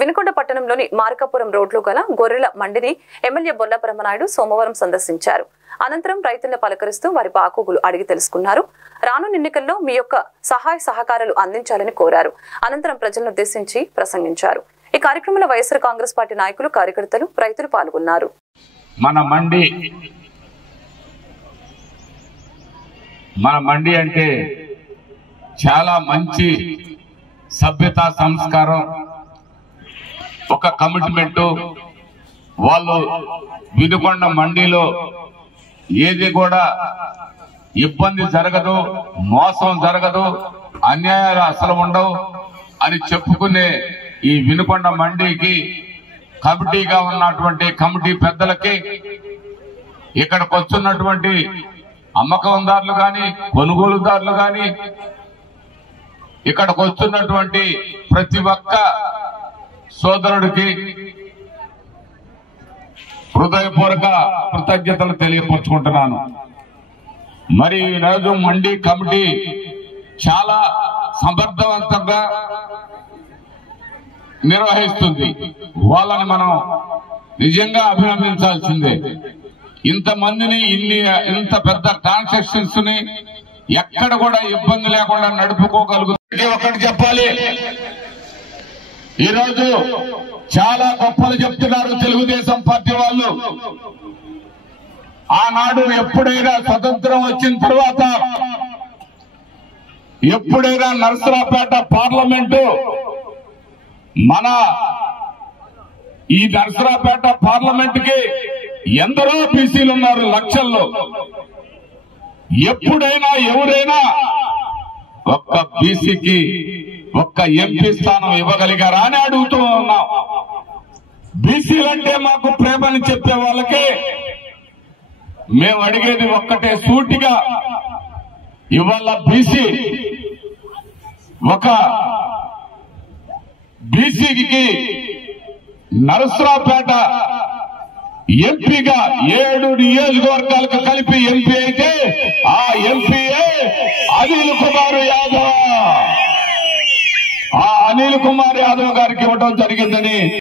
వినుకొండ పట్టణంలోని మార్కాపురం రోడ్లో గల గొర్రెల మండిని ఎమ్మెల్యే బొల్ల బ్రహ్మనాయుడు సోమవారం సందర్శించారు. అనంతరం రైతులను పలకరిస్తూ వారి బాగోగులు అడిగి తెలుసుకున్నారు. రానున్న ఎన్నికల్లో మీ యొక్క సహాయ సహకారాలు అందించాలని కోరారు. అనంతరం ప్రజలను ఉద్దేశించి ప్రసంగించారు. ఈ కార్యక్రమంలో వైఎస్ఆర్ కాంగ్రెస్ పార్టీ నాయకులు, కార్యకర్తలు, రైతులు పాల్గొన్నారు. మన మండి అంటే చాలా మంచి సభ్యత, సంస్కారం, ఒక కమిట్మెంట్. వాళ్ళు వినుకొండ మండిలో ఏది కూడా ఇబ్బంది జరగదు, మోసం జరగదు, అన్యాయాలు అసలు ఉండవు అని చెప్పుకునే ఈ వినుకొండ మండికి కమిటీగా ఉన్నటువంటి కమిటీ పెద్దలకి, ఇక్కడికి వస్తున్నటువంటి అమ్మకందారులు గాని, కొనుగోలుదారులు గాని, ఇక్కడికి వస్తున్నటువంటి ప్రతి ఒక్క సోదరుడికి హృదయపూర్వక కృతజ్ఞతలు తెలియపరుచుకుంటున్నాను. మరి ఈరోజు మండి కమిటీ చాలా సమర్థవంతంగా నిర్వహిస్తుంది. వాళ్ళని మనం నిజంగా అభినందించాల్సిందే. ఇంతమందిని ఇంత పెద్ద ట్రాన్సాక్షన్స్ ని ఎక్కడ కూడా ఇబ్బంది లేకుండా నడుపుకోగలుగుతుంది. ఒకటి చెప్పాలి, ఈరోజు చాలా గొప్పలు చెప్తున్నారు తెలుగుదేశం పార్టీ వాళ్ళు. ఆనాడు ఎప్పుడైనా స్వతంత్రం వచ్చిన తర్వాత ఎప్పుడైనా నరసరావుపేట పార్లమెంటు, మన ఈ నరసరావుపేట పార్లమెంట్ కి ఎందరో బీసీలు ఉన్నారు, లక్షల్లో. ఎప్పుడైనా ఎవరైనా ఒక్క బీసీకి ఒక్క ఎంపీ స్థానం ఇవ్వగలిగారా అని అడుగుతూ ఉన్నాం. బీసీలంటే మాకు ప్రేమని చెప్పే వాళ్ళకి మేము అడిగేది ఒక్కటే సూటిగా, ఇవాళ బీసీ ఒక బీసీకి నరసరావుపేట ఎంపీగా 7 నియోజకవర్గాలకు కలిపి ఎంపీ అయితే ఆ ఎంపీఏ అనిల్ కుమార్ యాదవ్. ఆ అనిల్ కుమార్ యాదవ్ గారికి ఇవ్వడం జరిగిందని